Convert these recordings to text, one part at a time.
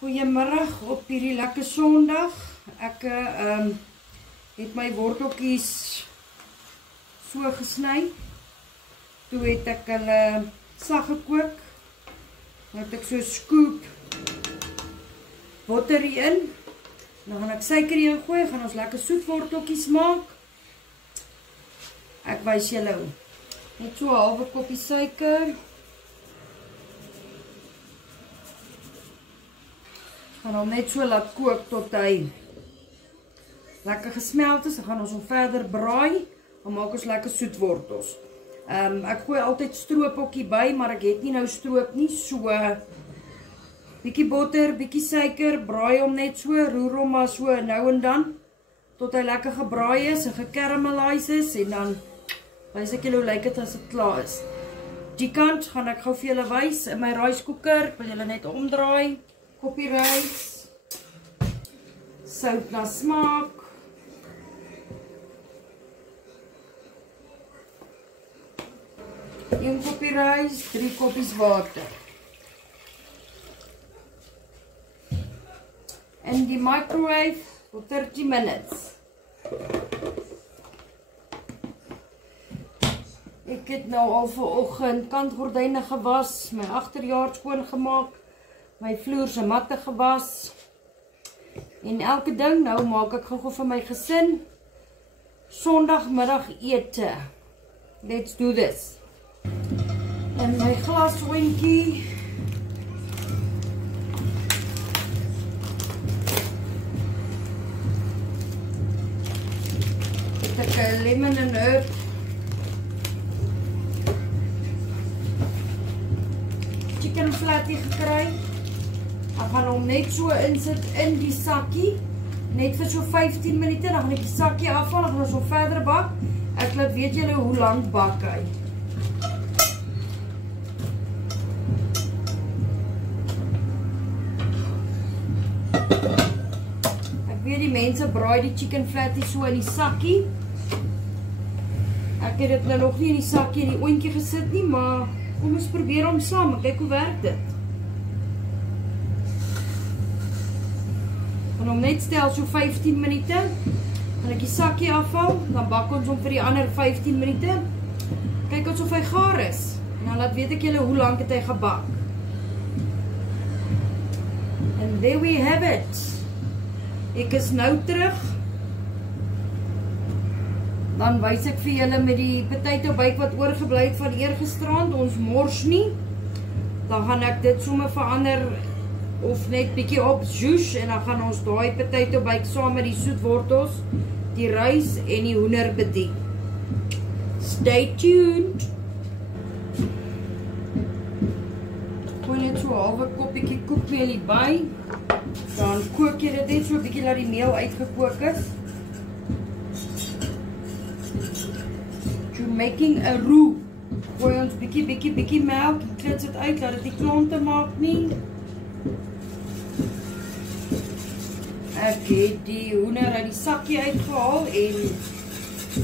Goeiemiddag op hierdie lekker Sondag. Ek het my worteltjies so gesny. Toe het ek hulle sag gekook. Nou het ek so scoop botter in. Dan gaan ek suiker in gooi, gaan ons lekker soet worteltjies maak. Ek wys julle hoe. Net so 'n halwe koppie suiker. Gaan hom net so laat kook tot hy lekker gesmeld is. Dan gaan ons hom verder braai. Dan maak ons lekker soet wortels. Ek gooi altyd stroopokkie by, maar ek het nie nou stroop nie. So bietjie botter, bietjie suiker, braai hom net so, roer hom maar so nou en dan tot hy lekker gebraai is en gekaramelize is en dan wys ek julle hoe lyk dit as dit klaar is. Die kant gaan ek gou vir julle wys in my rice cooker. Ek wil julle net omdraai. Koppie rys, sout na smaak, een koppie rys, 3 koppies water. In die microwave vir 30 minutes. Ek het nou al vanoggend kantgordyne gewas, my agterjaard skoon gemaak, my vloer se matte gewas en elke ding. Nou maak ek gou vir my gesin Sondagmiddag ete. Let's do this. En my glaswinkie. Ek het 'n lemon en herb. Chicken flatty gekry. Ek gaan hom net so insit in die sakkie, net vir so 15 minute, dan gaan ek die sakkie afval, dan gaan ons hom verder bak. Ek laat weet julle hoe lank bak hy. Ek weet die mense braai die chicken flatty so in die sakkie. Ek het dit nou nog nie in die sakkie in die oontjie gesit nie, maar kom ons probeer hom saam en kyk hoe werk dit. Gaan hom net stel so 15 minute, dan ek die sakkie afval, dan bak ons hom vir die ander 15 minute, kyk ons of hy gaar is, en dan laat weet ek julle hoe lang het hy gebak. And there we have it. Ek is nou terug, dan wys ek vir julle met die potato bake wat oorgebly het van eergisterand, ons mors nie, dan gaan ek dit sommer verander, of net bietjie op juice en dan gaan ons daai potato bake saam met die soetwortels, die rys en die hoender bedien. Stay tuned. Gooi net so 'n halwe koppietjie koekmeel hierby. Dan kook jy dit net so 'n bietjie laat die meel uitgekook is. You're making a roux. Gooi ons bietjie melk, klits dit uit, laat dit nie klonte maak nie. Ek het die hoender uit die sakkie uitgehaal en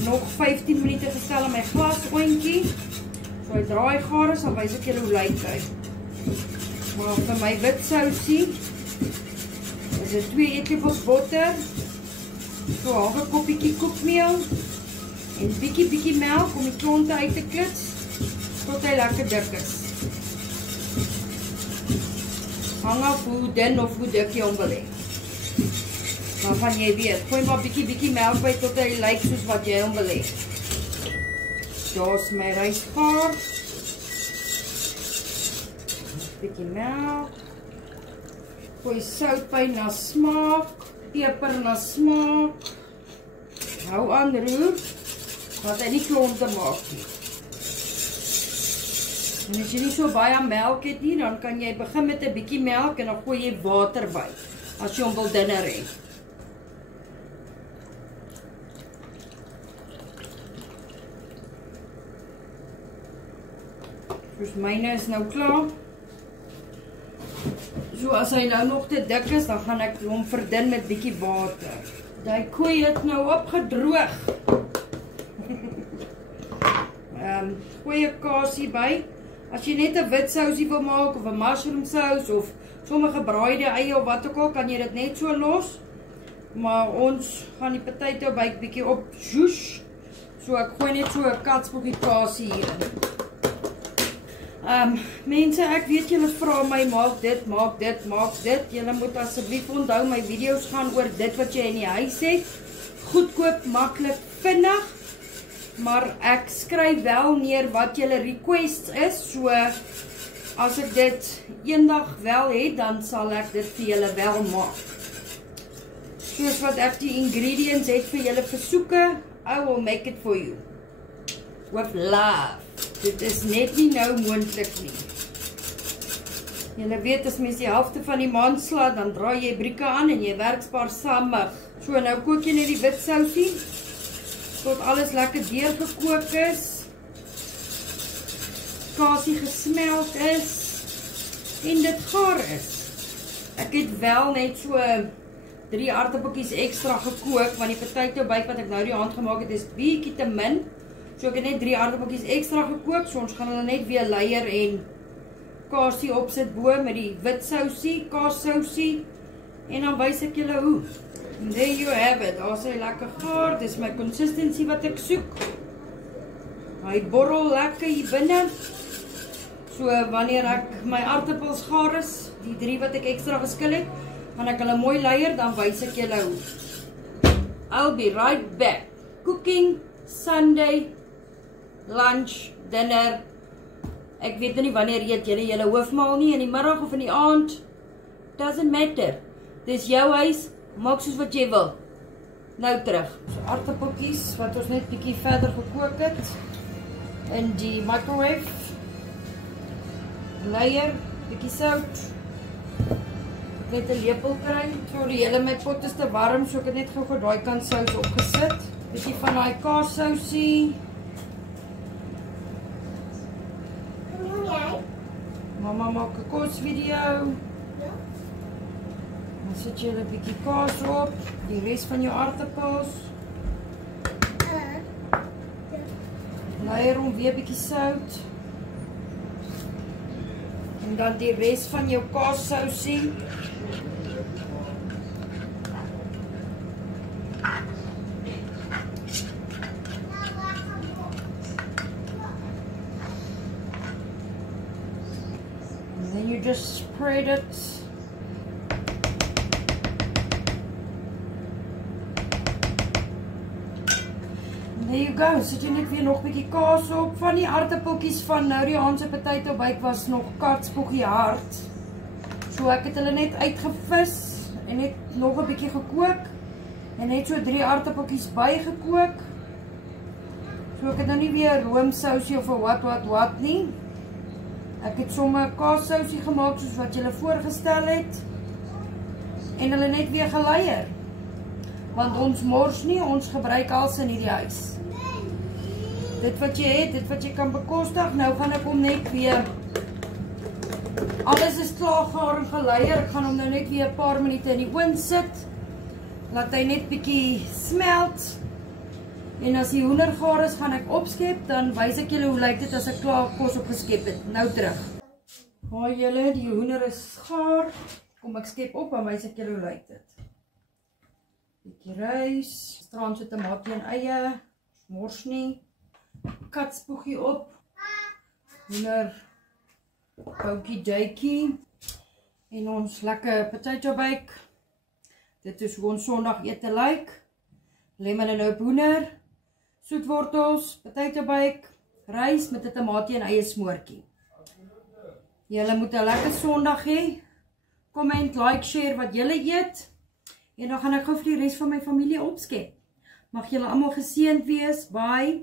nog 15 minute gestel in my glasoontjie. So hy draai gaar is, dan wys ek julle hoe lyk hy. Maar vir my wit sousie is dit 2 eetlepels botter, so 'n halwe koppietjie koekmeel en bietjie melk om die klonte uit te klits tot hy lekker dik is. Hang af hoe dun of hoe dik jy hom wil hê. Dan gaan jy weet, gooi maar bietjie melk by tot hy lyk soos wat jy hom wil hê. Daar's my rys gaar. Bietjie melk. Gooi sout by na smaak, peper na smaak. Hou aan roer, dat hy nie klonte maak nie. En as jy nie so baie melk het nie, dan kan jy begin met 'n bietjie melk en dan gooi jy water by, as jy hom wil dunner hê. Dus myne is nou klaar. So as hy nou nog te dik is, dan gaan ek hom verdun met bietjie water. Die koei het nou opgedroog. Gooi 'n kaasie by. As jy net 'n wit sousie wil maak of 'n mushroom sous of sommige braaide eie of wat ook al, kan jy dit net so los. Maar ons gaan die potato byt bietjie op zhoosh. So ek gooi net so 'n katsboggie kaas hierin. Mense, ek weet julle vra my, maak dit, maak dit, maak dit. Julle moet asseblief onthou, my video's gaan oor dit wat jy in die huis het. Goedkoop, maklik, vinnig. Maar ek skryf wel neer wat julle requests is. So, as ek dit eendag wel het, dan sal ek dit vir julle wel maak. Soos wat ek die ingredients het vir julle versoeke, I will make it for you. With love. Dit is net nie nou moontlik nie. Julle weet, as mens die helfte van die maand slaat, dan draai jy brieke aan en jy werk spaarsamig. So, nou kook jy net die wit sousie, tot alles lekker deurgekook is, kaasie gesmeld is, en dit gaar is. Ek het wel net so 3 aardappeltjies ekstra gekook, want die potato byt wat ek nou die hand gemaak het, is bietjie te min. So ek het net 3 aardappeltjies ekstra gekook, so ons gaan hulle net weer leier en kaasie opsit bo met die wit sousie, kaassousie, en dan wys ek julle hoe. And there you have it, daar is hy lekker gaar, dis my consistency wat ek soek. Hy borrel lekker hier binne. So wanneer ek my aardappels gaar is, die 3 wat ek ekstra geskil het, gaan ek hulle mooi leier, dan wys ek julle hoe. I'll be right back. Cooking, Sunday, lunch, dinner. Ek weet nie wanneer eet julle hoofmaal nie, in die middag of in die aand. Doesn't matter. Dis jou huis, maak soos wat jy wil. Nou terug. So aardappeltjies wat ons net bietjie verder gekook het in die microwave. Leier, bietjie sout. Net 'n lepel kry. Sorry, julle, my pot is te warm, so ek het net gou daai kant sous opgesit. Bietjie van daai kaassousie. Mama maak 'n kosvideo. Dan sit jy 'n bietjie kaas op, die res van jou aardappels. Leier hom weer bietjie sout. En dan die res van jou kaassousie. And then you just spread it. There you go, sit jy net weer nog bietjie kaas op. Van die aardappeltjies van nou die Haanse potato byt was nog katsboggie hard. So ek het hulle net uitgevis en net nog 'n bietjie gekook en net so 3 aardappeltjies bygekook. So ek het nou nie weer roomsousie of 'n wat nie. Ek het sommer kaassousie gemaak soos wat julle voorgestel het en hulle net weer geleier. Want ons mors nie, ons gebruik alles in hierdie huis. Dit wat jy het, dit wat jy kan bekostig, nou gaan ek hom net weer, alles is klaar gaar en geleier, ek gaan hom nou net weer 'n paar minute in die oond sit, laat hy net bietjie smelt, en as die hoender gaar is, gaan ek opskep, dan wys ek julle hoe lyk dit as ek klaar kos opgeskep het, nou terug. Haai julle, die hoender is gaar, kom ek skep op, en wys ek julle hoe lyk dit. Bietjie rys, straanse tomatie en eie, mors nie, katsboggie op, hoender, boutjie duikie, en ons lekker potato bake. Dit is hoe ons Sondag ete lyk. Lemon en hoop hoender, soetwortels, potato bake, rys met 'n tomatie en eie smoortjie. Julle moet 'n lekker Sondag hê. Comment, like, share wat julle eet. En dan gaan ek gou vir die res van my familie opskep. Mag julle almal geseënd wees. Bye.